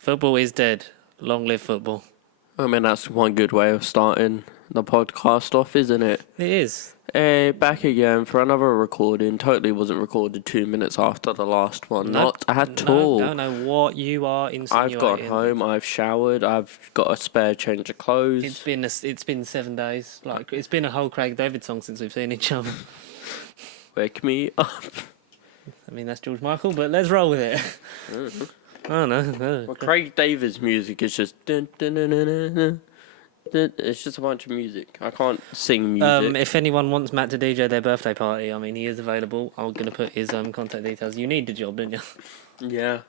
Football is dead. Long live football. I mean, that's one good way of starting the podcast off, isn't it? It is. Hey, back again for another recording. Totally wasn't recorded 2 minutes after the last one. Nope. Not at all. Don't know what you are insinuating. I've gone home, I've showered, I've got a spare change of clothes. It's been 7 days. Like, it's been a whole Craig David song since we've seen each other. Wake me up. I mean, that's George Michael, but let's roll with it. Oh, no. Well, Craig David's music is just... Dun, dun, dun, dun, dun, dun. It's just a bunch of music. I can't sing music. If anyone wants Matt to DJ their birthday party, I mean, he is available. I'm going to put his contact details. You need the job, don't you? Yeah.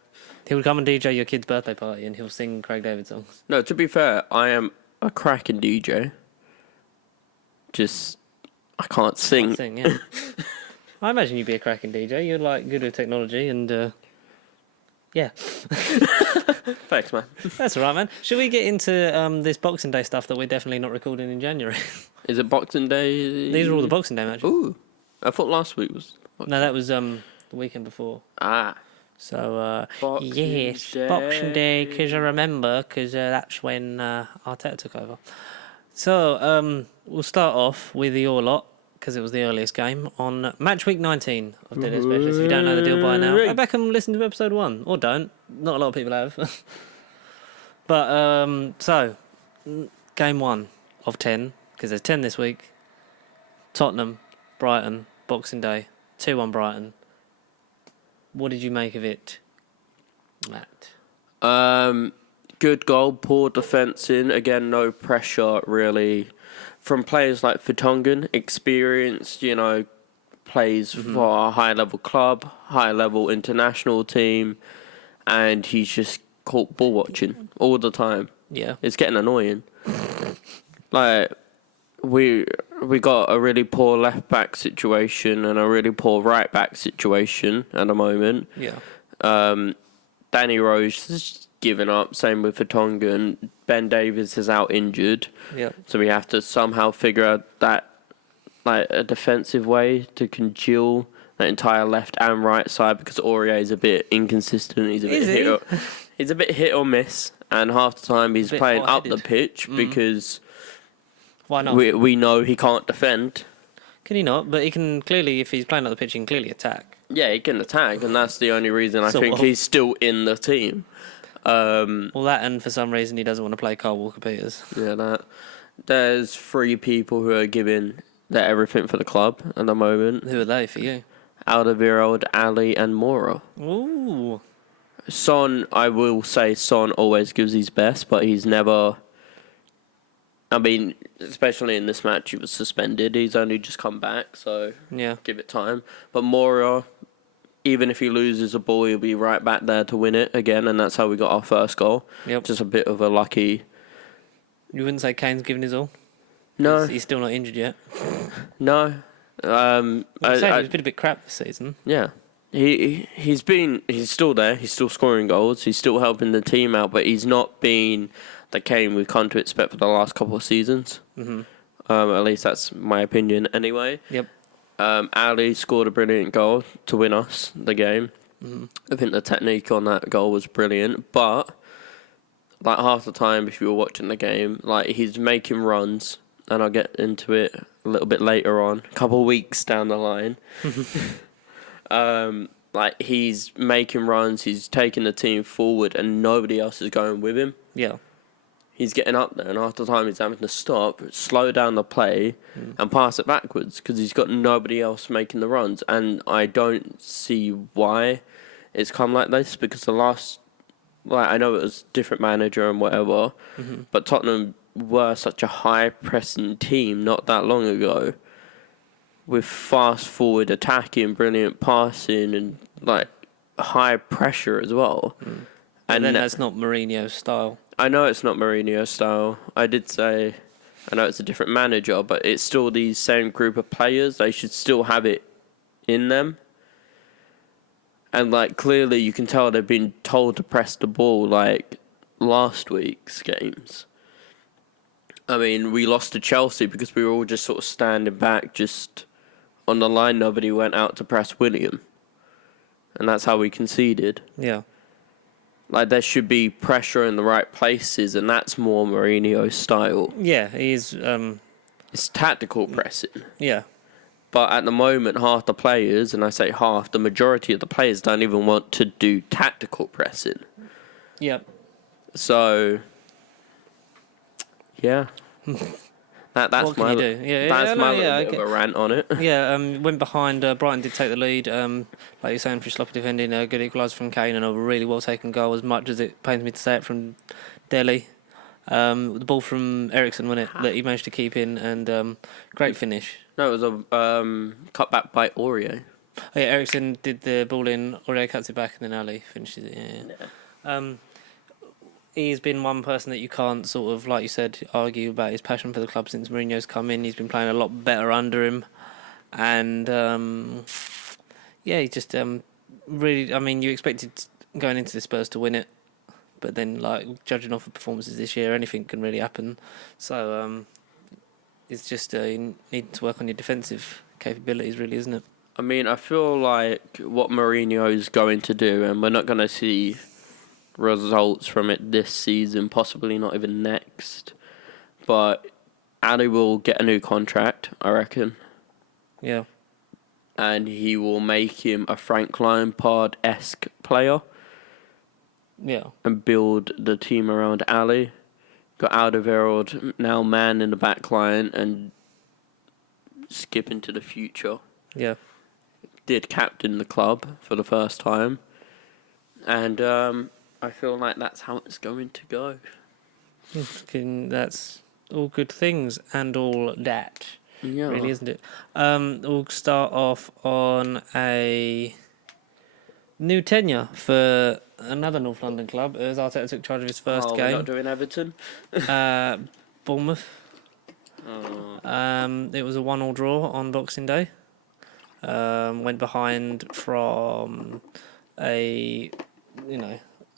He'll come and DJ your kid's birthday party and he'll sing Craig David songs. No, to be fair, I am a cracking DJ. Just... I can't sing. Yeah. I imagine you'd be a cracking DJ. You're, like, good with technology and... Yeah. Thanks, man. That's all right, man. Should we get into this Boxing Day stuff that we're definitely not recording in January? Is it Boxing Day? These are all the Boxing Day matches. Ooh. I thought last week was... No, that was the weekend before. Ah. So, Boxing yes, Day. Boxing Day, because I remember, because that's when Arteta took over. So, we'll start off with the All Lot, because it was the earliest game, on Matchweek 19 of Dead Specials. If you don't know the deal by now, go back and listen to episode 1, or don't. Not a lot of people have. But, so, game 1 of 10, because there's 10 this week. Tottenham, Brighton, Boxing Day, 2-1 Brighton. What did you make of it, Matt? Good goal, poor defensing. Again, no pressure, really. From players like Vertonghen, experienced, plays for a high-level club, high-level international team, and he's just caught ball watching all the time. Yeah. It's getting annoying. Like, we got a really poor left-back situation and a really poor right-back situation at the moment. Yeah. Danny Rose has given up, same with Vertonghen. Ben Davies is out injured. Yeah. So we have to somehow figure out that, like, a defensive way to congeal the entire left and right side, because Aurier is a bit inconsistent. He's a bit hit or miss, and half the time he's playing up the pitch because why not? We know he can't defend. Can he not? But he can clearly, if he's playing up the pitch, he can clearly attack. Yeah, he can attack, and that's the only reason I think he's still in the team. Well, that, and for some reason he doesn't want to play Kyle Walker-Peters. Yeah, that. There's 3 people who are giving their everything for the club at the moment. Who are they for you? Alderweireld, Ali, and Mora. Ooh. Son, I will say Son always gives his best, but he's never... I mean, especially in this match, he was suspended. He's only just come back, so yeah, give it time. But Mora, even if he loses a ball, he'll be right back there to win it again, and that's how we got our first goal. Yep. Just a bit of a lucky... You wouldn't say Kane's given his all? No. He's still not injured yet. No. He's been a bit crap this season. Yeah. He's still there. He's still scoring goals. He's still helping the team out, but he's not been the Kane we've come to expect for the last couple of seasons. Mm-hmm. At least that's my opinion anyway. Yep. Ali scored a brilliant goal to win us the game. Mm-hmm. I think the technique on that goal was brilliant, but like half the time, if you were watching the game, like he's making runs, and I'll get into it a little bit later on, a couple of weeks down the line. Like he's making runs, he's taking the team forward, and nobody else is going with him. Yeah. He's getting up there, and after time he's having to stop, slow down the play, and pass it backwards because he's got nobody else making the runs. And I don't see why it's come like this, because the last, like, I know it was different manager and whatever, but Tottenham were such a high-pressing team not that long ago, with fast-forward attacking, brilliant passing, and like high pressure as well. And then that's not Mourinho's style. I know it's not Mourinho's style. I did say, I know it's a different manager, but it's still these same group of players. They should still have it in them. And, like, clearly you can tell they've been told to press the ball, like, last week's games. I mean, we lost to Chelsea because we were all just sort of standing back, just on the line. Nobody went out to press William. And that's how we conceded. Yeah. Like, there should be pressure in the right places, and that's more Mourinho's style. Yeah, he's It's tactical pressing. yeah. But at the moment, half the players, and I say half, the majority of the players don't even want to do tactical pressing. Yep. So, yeah. That's What can my you do? Yeah, that's my little I bit get- of a rant on it. Yeah, went behind. Brighton did take the lead. Like you're saying, for sloppy defending, a good equaliser from Kane and a really well taken goal. As much as it pains me to say it, from Delhi, the ball from Ericsson, wasn't it, that he managed to keep in, and great finish. No, it was a cutback by Aurier. Oh, yeah, Ericsson did the ball in, Aurier cuts it back, and then Ali finishes it. Yeah. He's been one person that you can't sort of, like you said, argue about his passion for the club since Mourinho's come in. He's been playing a lot better under him. And, he just really... I mean, you expected going into the Spurs to win it. But then, like, judging off the performances this year, anything can really happen. So, it's just you need to work on your defensive capabilities, really, isn't it? I mean, I feel like what Mourinho's going to do, and we're not going to see results from it this season, possibly not even next, but Ali will get a new contract, I reckon, Yeah. and he will make him a Frank Lampard-esque player Yeah. and build the team around Ali. Got Alderweireld now man in the back line and skip into the future. Yeah. Did captain the club for the first time, and I feel like that's how it's going to go. That's all good things and all that, Yeah. really, isn't it? We'll start off on a new tenure for another North London club as Arteta took charge of his first We're game. not doing Everton. Bournemouth. It was a 1-1 draw on Boxing Day. Went behind from a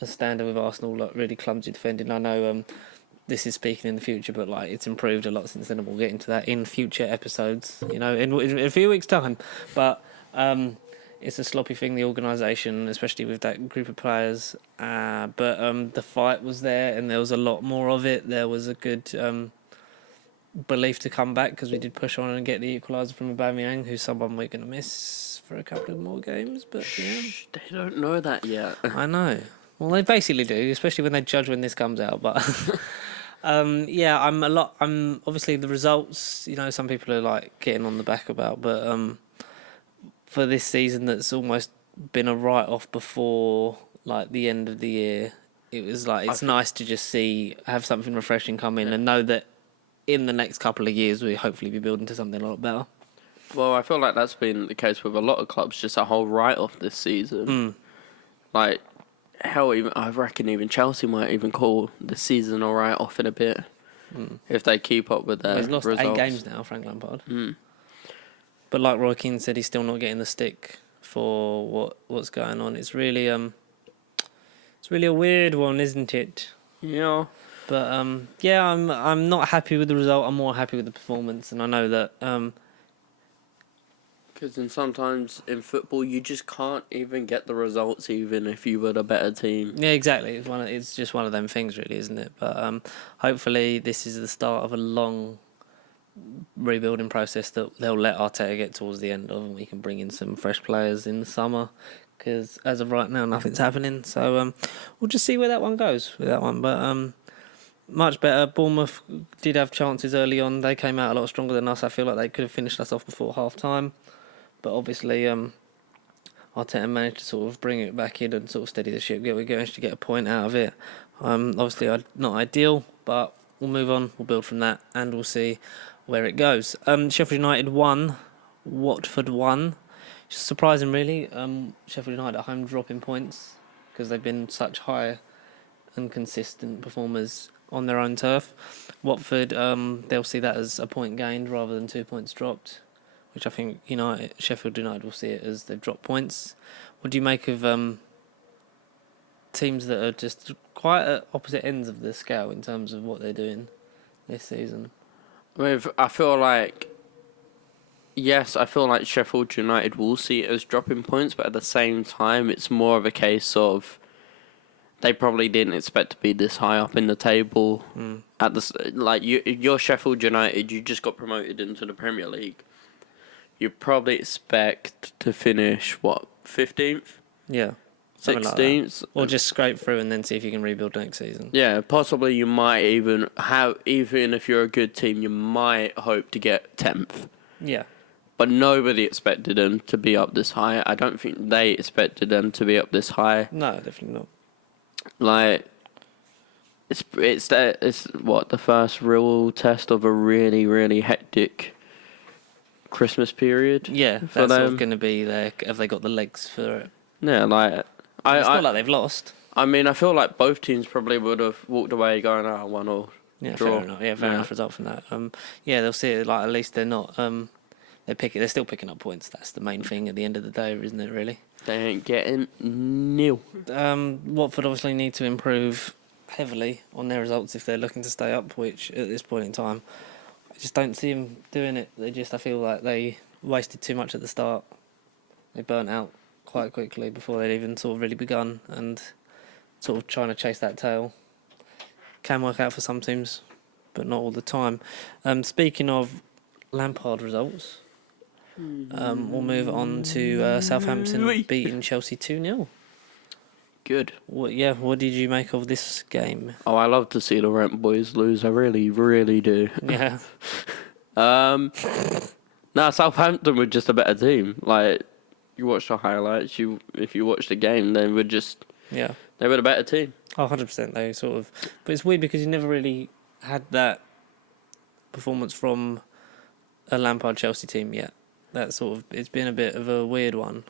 standard with Arsenal, like really clumsy defending. I know this is speaking in the future, but like it's improved a lot since then, and we'll get into that in future episodes. In a few weeks' time. But it's a sloppy thing, the organisation, especially with that group of players. But the fight was there, and there was a lot more of it. There was a good belief to come back because we did push on and get the equaliser from Aubameyang, who's someone we're going to miss for a couple of more games. But yeah, They don't know that yet. I know. Well, they basically do, especially when they judge when this comes out. But I'm obviously the results. Some people are like getting on the back about, but for this season, that's almost been a write-off before like the end of the year. It was like it's nice to just have something refreshing come in and know that in the next couple of years we'll hopefully be building to something a lot better. Well, I feel like that's been the case with a lot of clubs, just a whole write-off this season. Like, hell, I reckon even Chelsea might even call the season a write-off in a bit if they keep up with their He's lost results. 8 games now, Frank Lampard. But like Roy Keane said, he's still not getting the stick for what's going on. It's really a weird one, isn't it? Yeah. But I'm not happy with the result. I'm more happy with the performance, and I know that Because sometimes in football you just can't even get the results even if you were the better team. yeah, exactly. It's just one of them things, really, isn't it? But hopefully this is the start of a long rebuilding process that they'll let Arteta get towards the end of, and we can bring in some fresh players in the summer. Because as of right now, nothing's happening. So we'll just see where that one goes with that one. But much better. Bournemouth did have chances early on. They came out a lot stronger than us. I feel like they could have finished us off before half time. But obviously, Arteta managed to sort of bring it back in and sort of steady the ship. We managed to get a point out of it. Obviously, not ideal, but we'll move on. We'll build from that, and we'll see where it goes. Sheffield United won. Watford won. Surprising, really. Sheffield United at home dropping points because they've been such high and consistent performers on their own turf. Watford, they'll see that as a point gained rather than 2 points dropped, which I think Sheffield United will see it as they've dropped points. What do you make of teams that are just quite at opposite ends of the scale in terms of what they're doing this season? I feel like Sheffield United will see it as dropping points, but at the same time, it's more of a case of they probably didn't expect to be this high up in the table. At you're Sheffield United, you just got promoted into the Premier League. You probably expect to finish 15th, Yeah. Something like 16th, that. Or just scrape through and then see if you can rebuild next season. Yeah, possibly you might even if you're a good team, you might hope to get 10th. Yeah. But nobody expected them to be up this high. I don't think they expected them to be up this high. No, definitely not. Like, it's the first real test of a really, really hectic Christmas period. Yeah, for that's them. sort of going to be there. Have they got the legs for it? Yeah, like It's not like they've lost. I mean, I feel like both teams probably would have walked away going, 1-1. Yeah, draw. fair enough. Yeah, fair enough result from that. Yeah, they'll see it. Like at least they're not. They're still picking up points. That's the main thing at the end of the day, isn't it? Really. They ain't getting nil. Watford obviously need to improve heavily on their results if they're looking to stay up. Which at this point in time, I just don't see them doing it. I feel like they wasted too much at the start. They burnt out quite quickly before they'd even sort of really begun, and sort of trying to chase that tail can work out for some teams, but not all the time. Speaking of Lampard results, we'll move on to Southampton beating Chelsea 2-0. Good. What did you make of this game? Oh, I love to see the Rent boys lose. I really, really do. Yeah. Southampton were just a better team. Like, you watch the highlights, if you watch the game, they were the better team. Oh, 100%. They sort of, but it's weird because you never really had that performance from a Lampard Chelsea team yet. It's been a bit of a weird one.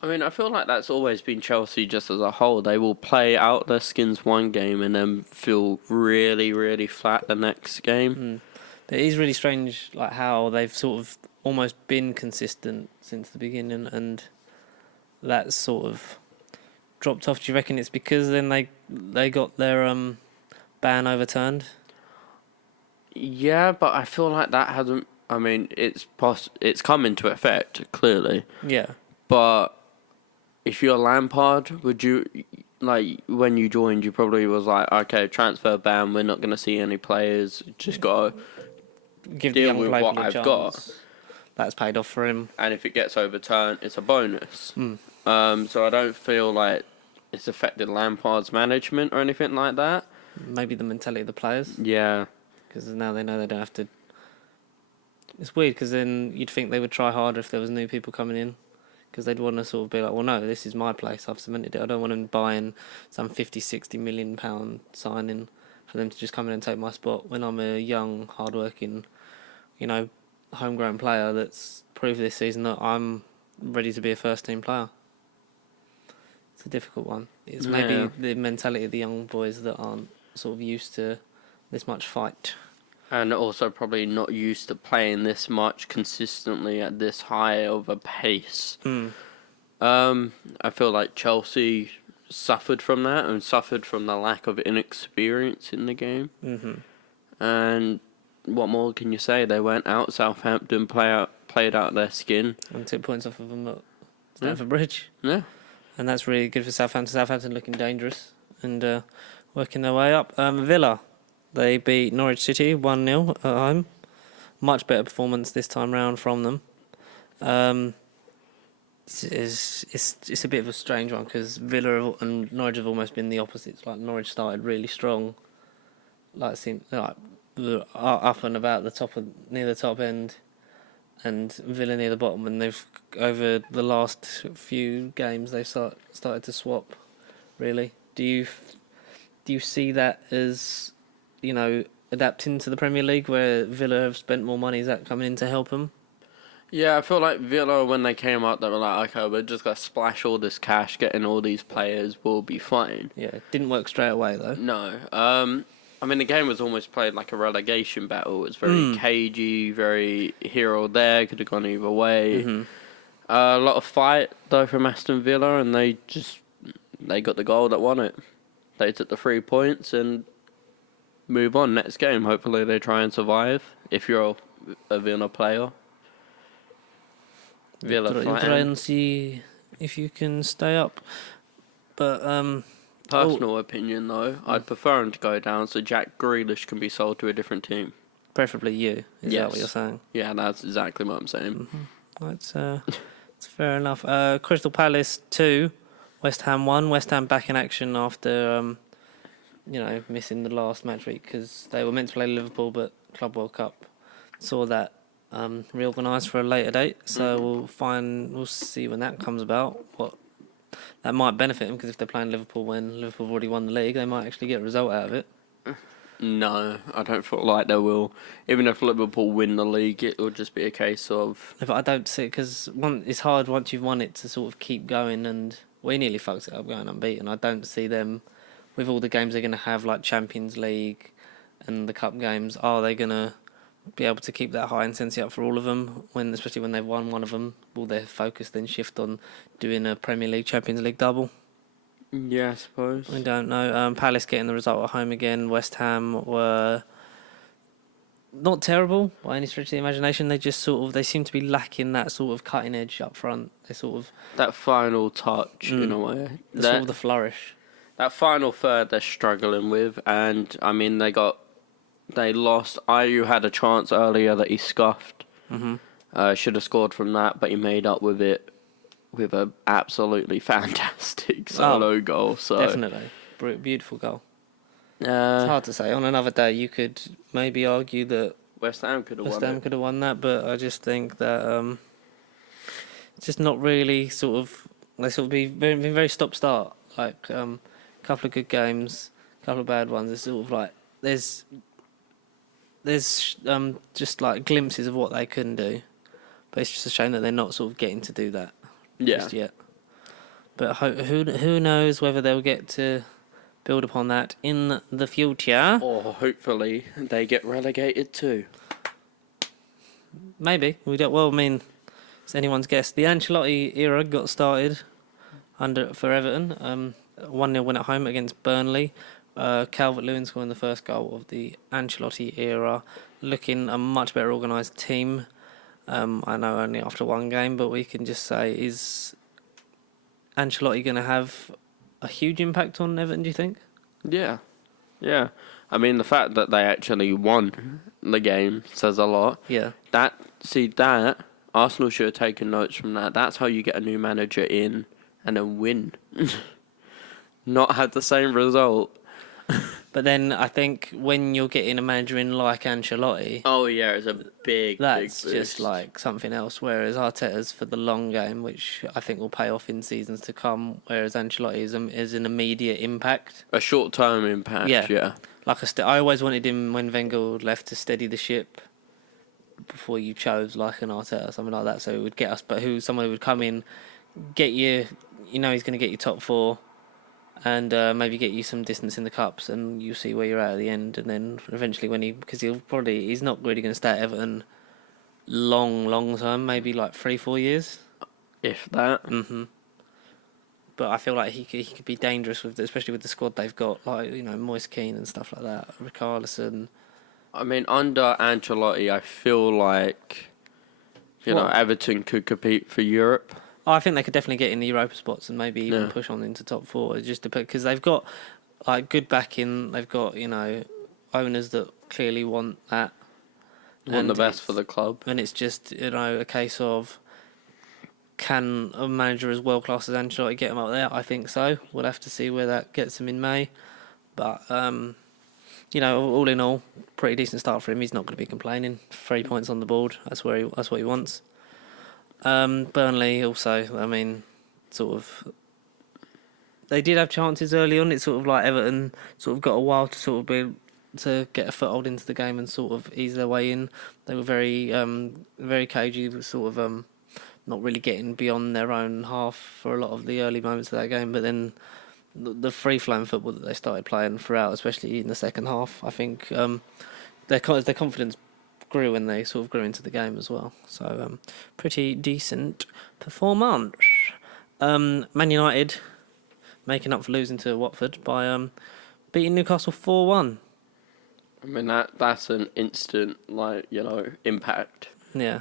I mean, I feel like that's always been Chelsea just as a whole. They will play out their skins one game and then feel really, really flat the next game. But it is really strange, like how they've sort of almost been consistent since the beginning, and that's sort of dropped off. Do you reckon it's because then they got their ban overturned? Yeah, but I feel like that hasn't. I mean, it's come into effect clearly. Yeah. But if you're Lampard, would you when you joined? You probably was like, okay, transfer ban. We're not going to see any players. Just got to give deal the young with player what a I've chance. got. That's paid off for him. And if it gets overturned, it's a bonus. So I don't feel like it's affected Lampard's management or anything like that. Maybe the mentality of the players. Yeah. Because now they know they don't have to. It's weird because then you'd think they would try harder if there was new people coming in. Because they'd want to sort of be like, well, no, this is my place. I've cemented it. I don't want them buying some 50, 60 million pound signing for them to just come in and take my spot when I'm a young, hard-working, homegrown player that's proved this season that I'm ready to be a first-team player. It's a difficult one. It's maybe the mentality of the young boys that aren't sort of used to this much fight. And also probably not used to playing this much consistently at this high of a pace. I feel like Chelsea suffered from that and suffered from the lack of inexperience in the game. And what more can you say? They went out, Southampton played out their skin. And 2 points off of them at Stamford Bridge. Yeah. And that's really good for Southampton. Southampton looking dangerous and working their way up. Villa, they beat Norwich City 1-0 at home. Much better performance this time round from them. It's a bit of a strange one because Villa and Norwich have almost been the opposites. Like Norwich started really strong, up and about near the top end, and Villa near the bottom. And they've over the last few games they've started to swap. Really, do you see that as adapting to the Premier League where Villa have spent more money? Is that coming in to help them? Yeah, I feel like Villa, when they came out, they were like, okay, we're just going to splash all this cash, getting all these players, we'll be fine. Yeah, it didn't work straight away, though. No. I mean, the game was almost played like a relegation battle. It was very cagey, very here or there, could have gone either way. A lot of fight, though, from Aston Villa, and they got the goal that won it. They took the 3 points and move on. Next game, hopefully they try and survive, if you're a Villa player. Villa You'll try and see if you can stay up. But Personal opinion, though, I'd prefer him to go down so Jack Grealish can be sold to a different team. Preferably you. Is that what you're saying? Yeah, that's exactly what I'm saying. Mm-hmm. That's fair enough. Crystal Palace 2, West Ham 1. West Ham back in action after, missing the last match week because they were meant to play Liverpool, but Club World Cup saw that reorganised for a later date. So we'll see when that comes about. What that might benefit them because if they're playing Liverpool when Liverpool have already won the league, they might actually get a result out of it. No, I don't feel like they will. Even if Liverpool win the league, it will just be a case of... But I don't see it because it's hard once you've won it to sort of keep going, and we nearly fucked it up going unbeaten. I don't see them, with all the games they're going to have, like Champions League and the Cup games, are they going to be able to keep that high intensity up for all of them, especially when they've won one of them? Will their focus then shift on doing a Premier League, Champions League double? Yeah, I suppose. We don't know. Palace getting the result at home again. West Ham were not terrible by any stretch of the imagination. They just they seem to be lacking that sort of cutting edge up front. They that final touch in a way. The flourish. That final third they're struggling with, and I mean they lost. Ayew had a chance earlier that he scuffed. Should have scored from that, but he made up with it. With a absolutely fantastic solo goal. So definitely. Beautiful goal. It's hard to say. On another day, you could maybe argue that West Ham could have won that, but I just think that it's just not really they been very stop-start. Like a couple of good games, a couple of bad ones. It's sort of like there's just like glimpses of what they can do, but it's just a shame that they're not sort of getting to do that. Just yet. But who knows whether they'll get to build upon that in the future. Or hopefully they get relegated too. Maybe. We don't. Well, I mean, it's anyone's guess. The Ancelotti era got started for Everton. 1-0 win at home against Burnley. Calvert-Lewin scoring the first goal of the Ancelotti era. Looking a much better organised team. I know only after one game, but we can just say, is Ancelotti going to have a huge impact on Everton, do you think? Yeah. I mean, the fact that they actually won the game says a lot. Yeah. That Arsenal should have taken notes from that. That's how you get a new manager in and then win. Not have the same result. But then I think when you're getting a manager in like Ancelotti... Oh, yeah, it's a big That's big just like something else. Whereas Arteta's for the long game, which I think will pay off in seasons to come. Whereas Ancelotti is an immediate impact. A short-term impact, yeah. Like I always wanted him when Wenger left to steady the ship before you chose like an Arteta or something like that. So it would get us, but someone who would come in, get you, he's going to get you top four. And maybe get you some distance in the cups, and you see where you're at the end. And then eventually, because he's not really going to stay at Everton long term, maybe like 3-4 years, if that. But I feel like he could be dangerous especially with the squad they've got, like Moise Kean and stuff like that, Richarlison. I mean, under Ancelotti, I feel like Everton could compete for Europe. I think they could definitely get in the Europa spots and maybe even push on into top four. Just because they've got like good backing, they've got owners that clearly want that, Want the best for the club, and it's just a case of can a manager as world class as Ancelotti get them up there? I think so. We'll have to see where that gets them in May, but all in all, pretty decent start for him. He's not going to be complaining. 3 points on the board. That's what he wants. Burnley also, I mean, they did have chances early on. It's sort of like Everton sort of got a while to get a foothold into the game and sort of ease their way in. They were very cagey, not really getting beyond their own half for a lot of the early moments of that game. But then the free-flowing football that they started playing throughout, especially in the second half, I think their confidence grew when they sort of grew into the game as well. So pretty decent performance. Man United making up for losing to Watford by beating Newcastle 4-1. I mean that's an instant impact. Yeah,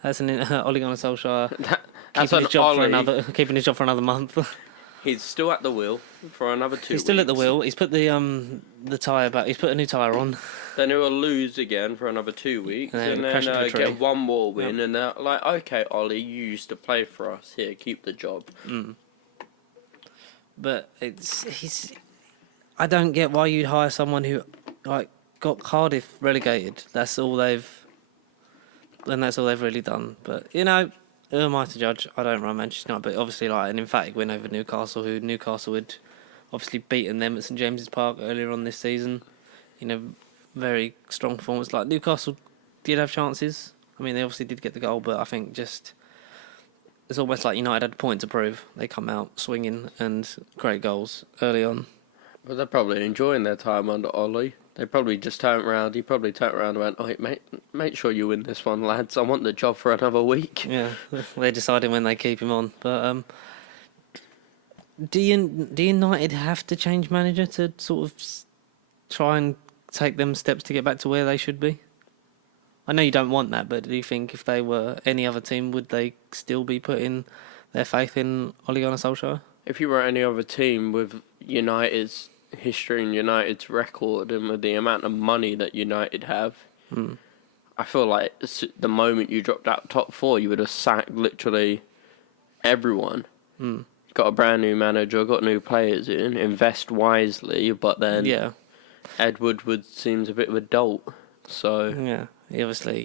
that's an Ole Gunnar Solskjaer That's keeping his job for another month. He's still at the wheel for another 2 weeks. He's still at the wheel. He's put the tyre back. He's put a new tyre on. Then he will lose again for another 2 weeks, and then get one more win, and they're like, okay, Ollie, you used to play for us. Here, keep the job. But I don't get why you'd hire someone who got Cardiff relegated. That's all they've really done. But who am I to judge? I don't run Manchester United, but obviously an emphatic win over Newcastle, who Newcastle had obviously beaten them at St James's Park earlier on this season. Very strong performance. Newcastle did have chances. I mean, they obviously did get the goal, but I think just it's almost like United had a point to prove. They come out swinging and great goals early on. Well, they're probably enjoying their time under Ollie. They probably just turned around. He probably turned around and went, "Oh, mate, make sure you win this one, lads. I want the job for another week." Yeah, they're deciding when they keep him on. But do United have to change manager to sort of try and take them steps to get back to where they should be? I know you don't want that, but do you think if they were any other team, would they still be putting their faith in Ole Gunnar Solskjaer? If you were any other team with United's history and United's record and with the amount of money that United have, I feel like the moment you dropped out top four, you would have sacked literally everyone. Got a brand new manager, got new players in, invest wisely, but then Ed Woodward seems a bit of a dolt. So yeah, obviously,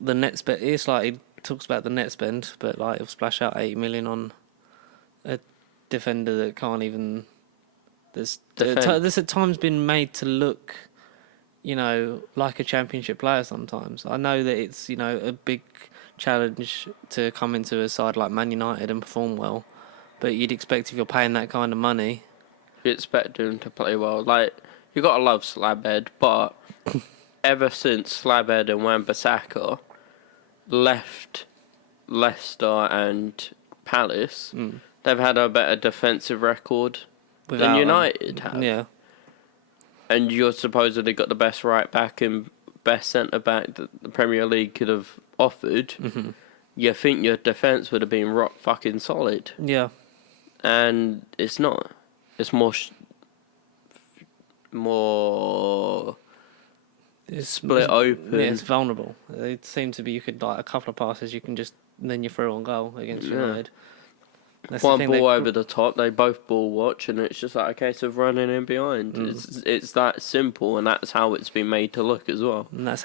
the net spend. It's like he talks about the net spend, but he'll splash out 80 million on a defender that can't even. This at times been made to look, like a championship player. Sometimes I know that it's a big challenge to come into a side like Man United and perform well, but you'd expect if you're paying that kind of money, you expect him to play well. You gotta love Slabhead, but ever since Slabhead and Wan-Bissaka left Leicester and Palace, they've had a better defensive record than United have. Yeah. And you're supposedly got the best right back and best centre back that the Premier League could have offered. You think your defence would have been rock fucking solid. Yeah. And it's not. It's more it's split open. Yeah, it's vulnerable. It seemed to be you could a couple of passes you can just then you're through on goal against United. That's one ball over the top, they both ball watch, and it's just a case of running in behind. It's that simple, and that's how it's been made to look as well. And that's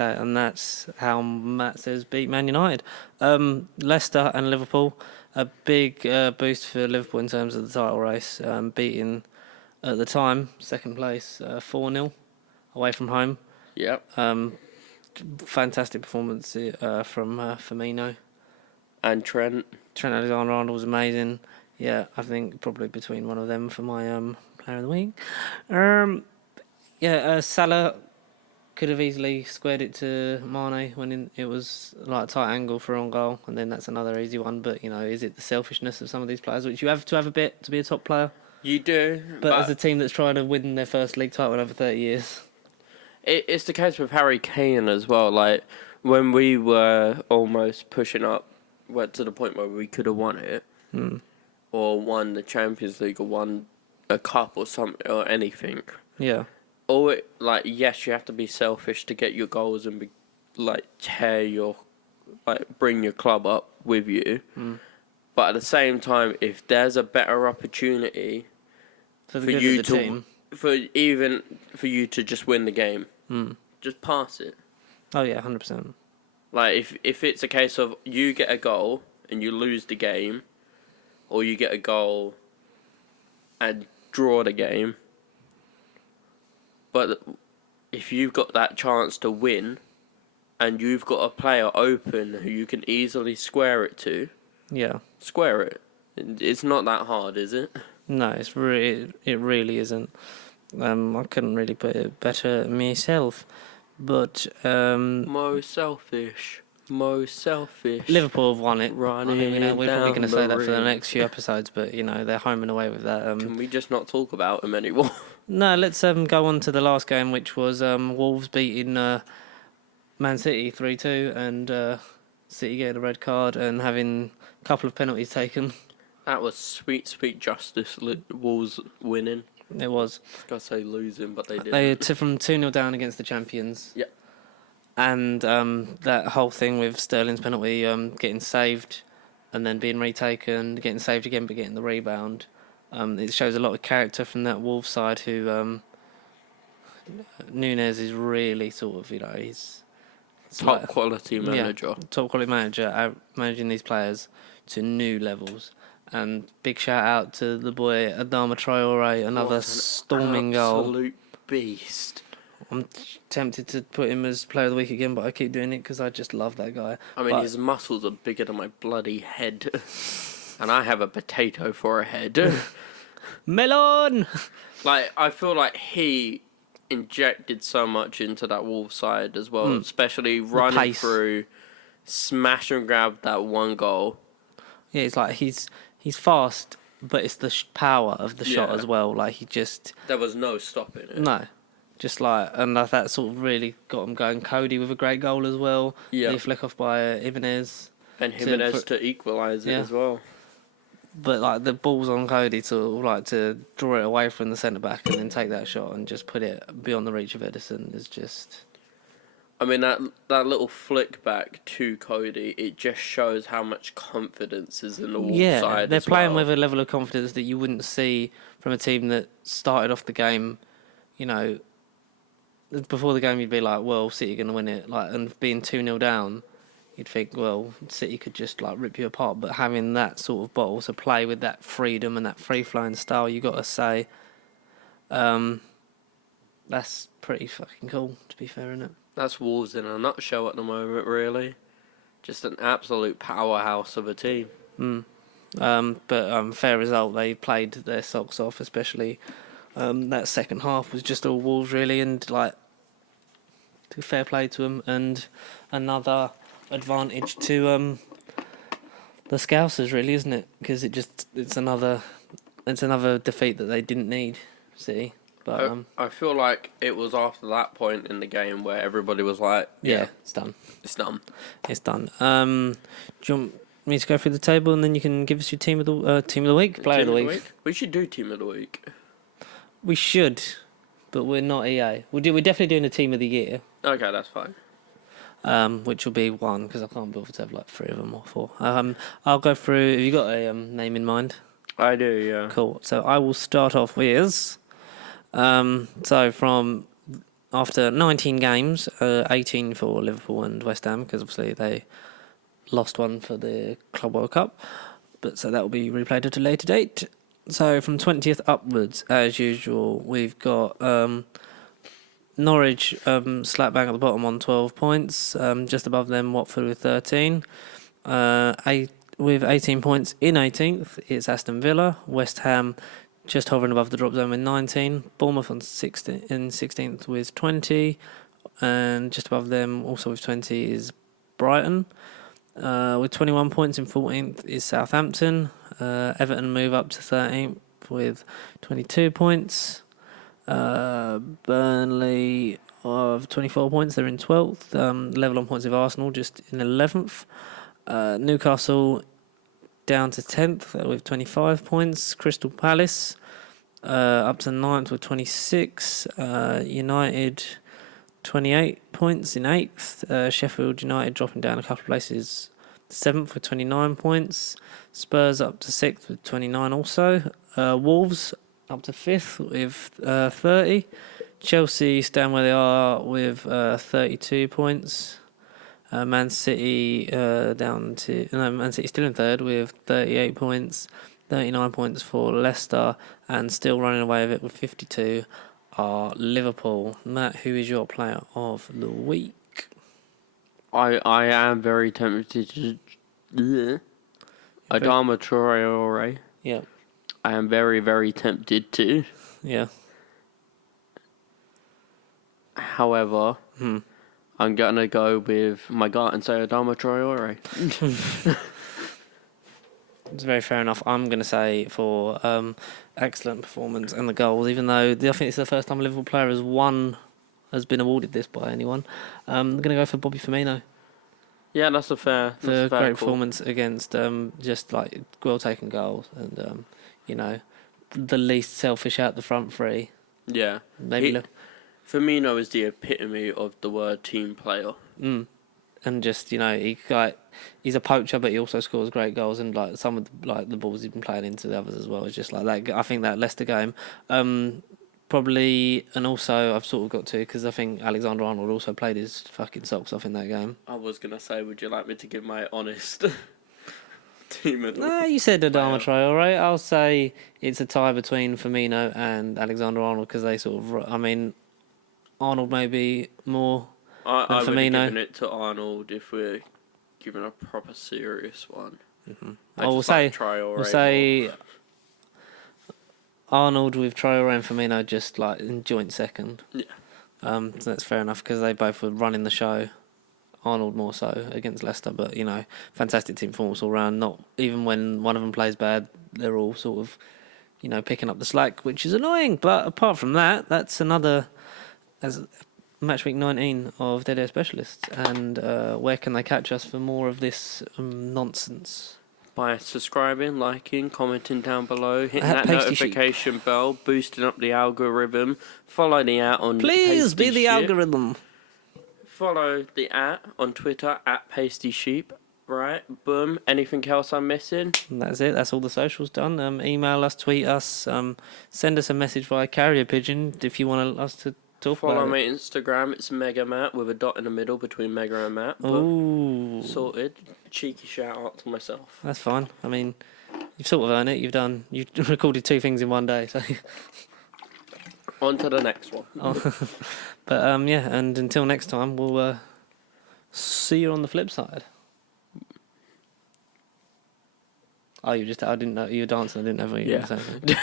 how Matt says beat Man United. Leicester and Liverpool, a big boost for Liverpool in terms of the title race, beating at the time second place 4-0 away from home. Yep. Fantastic performance from Firmino and Trent. Trent Alexander-Arnold was amazing. Yeah, I think probably between one of them for my player of the week. Salah could have easily squared it to Mane when it was a tight angle for on goal, and then that's another easy one. But is it the selfishness of some of these players, which you have to have a bit to be a top player? You do, but as a team that's trying to win their first league title in over 30 years, it's the case with Harry Kane as well. When we were almost pushing up. Went to the point where we could have won it, or won the Champions League, or won a cup, or something, or anything. Yeah. Or yes, you have to be selfish to get your goals and bring your club up with you. But at the same time, if there's a better opportunity for you to just win the game, just pass it. Oh yeah, 100%. If it's a case of you get a goal and you lose the game, or you get a goal and draw the game, but if you've got that chance to win and you've got a player open who you can easily square it to, square it. It's not that hard, is it? No, it really isn't. I couldn't really put it better myself. But Mo selfish. Liverpool have won it. We're probably going to say that for the next few episodes, but they're home and away with that. Can we just not talk about them anymore? No, let's go on to the last game, which was Wolves beating Man City 3-2, and City getting a red card and having a couple of penalties taken. That was sweet justice. Wolves winning. It was. I was gonna say losing, but they did. They took from 2-0 down against the champions. Yeah. And that whole thing with Sterling's penalty getting saved and then being retaken, getting saved again but getting the rebound. It shows a lot of character from that Wolves side who Nunes is really sort of, he's Top quality manager. Yeah, top quality manager, managing these players to new levels. And big shout out to the boy Adama Traore, another storming goal. Absolute beast. I'm tempted to put him as player of the week again, but I keep doing it because I just love that guy. I mean, his muscles are bigger than my bloody head. And I have a potato for a head. Melon! Like, I feel like he injected so much into that Wolves side as well, especially running through, smash and grab that one goal. Yeah, it's like he's fast, but it's the power of the shot as well. Like, he just... There was no stopping it. No. Just like, and that sort of really got him going. Cody with a great goal as well. Yeah. He flick off by Jimenez. And Jimenez to equalise it as well. But like the ball's on Cody to draw it away from the centre back and then take that shot and just put it beyond the reach of Edison is just. I mean that little flick back to Cody, it just shows how much confidence is in the Wolves side. Yeah, they're playing with a level of confidence that you wouldn't see from a team that started off the game, before the game you'd be like, well, City are going to win it, and being 2-0 down. You'd think, well, City could just rip you apart, but having that sort of bottle to play with that freedom and that free-flowing style, you got to say, that's pretty fucking cool. To be fair, isn't it? That's Wolves in a nutshell at the moment, really. Just an absolute powerhouse of a team. But fair result. They played their socks off, especially that second half was just all Wolves really, and fair play to them, and another advantage to the Scousers, really, isn't it? Because it's another defeat that they didn't need. City, but I feel like it was after that point in the game where everybody was like, "Yeah, it's done. It's done. It's done." Do you want me to go through the table and then you can give us your team of the week, player of the week? We should do team of the week. We should, but we're not EA. We're definitely doing a team of the year. Okay, that's fine. Which will be one, because I can't bother to have 3 of them or 4. I'll go through. Have you got a name in mind? I do, yeah. Cool. So I will start off with. So from after 19 games, 18 for Liverpool and West Ham, because obviously they lost one for the Club World Cup. But so that will be replayed at a later date. So from 20th upwards, as usual, we've got. Norwich slap bang at the bottom on 12 points. Just above them, Watford with 13. With 18 points in 18th, it's Aston Villa. West Ham just hovering above the drop zone with 19. Bournemouth on 16th with 20. And just above them, also with 20, is Brighton. With 21 points in 14th is Southampton. Everton move up to 13th with 22 points. Burnley of 24 points, they're in 12th. Level on points with Arsenal, just in 11th. Newcastle down to 10th with 25 points. Crystal Palace up to 9th with 26. United 28 points in 8th. Sheffield United dropping down a couple of places, 7th with 29 points. Spurs up to 6th with 29 also. Wolves up to 5th with 30. Chelsea stand where they are with 32 points. Man City Man City still in 3rd with 38 points. 39 points for Leicester, and still running away with it with 52 are Liverpool. Matt, who is your player of the week? I am very tempted to Adama Traore. Yeah. I am very, very tempted to. Yeah. However, I'm going to go with my gut and say Adama Traore. It's very fair enough. I'm going to say for excellent performance and the goals, even though I think it's the first time a Liverpool player has been awarded this by anyone. I'm going to go for Bobby Firmino. Yeah, that's a fair. for That's a a fair great call. performance against just like well taken goals and you know the least selfish out the front three. Yeah, Maybe look. Firmino is the epitome of the word team player. And just he's a poacher, but he also scores great goals. And like some of the balls he's been playing into the others as well is just like that. I think that Leicester game, probably, and also I've sort of got to because I think Alexander Arnold also played his fucking socks off in that game. I was gonna say, would you like me to give my honest team of the No, you said Adama player? Traore, right? I'll say it's a tie between Firmino and Alexander Arnold because they sort of. I mean, Arnold maybe more. I would have Firmino. given it to Arnold if we're given a proper serious one. Mm-hmm. We'll say Arnold with Traore and Firmino just like in joint second. Yeah. So that's fair enough because they both were running the show. Arnold more so against Leicester, but fantastic team performance all round. Not even when one of them plays bad, they're all sort of picking up the slack, which is annoying. But apart from that, that's another as Matchweek 19 of Dead Air Specialists. And where can they catch us for more of this nonsense? By subscribing, liking, commenting down below, hitting At that Pasty notification bell, boosting up the algorithm. Follow the @ on Please Pasty be the Sheep. algorithm. Follow the @ on Twitter @Pasty Sheep. Right, boom. Anything else I'm missing? And that's it. That's all the socials done. Email us, tweet us, send us a message via carrier pigeon if you want us to talk Follow about my it. Instagram. It's Mega Matt with a dot in the middle between Mega and Matt. Ooh, Sorted. Cheeky shout out to myself. that's fine. I mean, you've sort of earned it. You've recorded 2 things in one day. So, On to the next one. but yeah. And until next time, we'll see you on the flip side. Oh, I didn't know you were dancing. I didn't know you were saying something.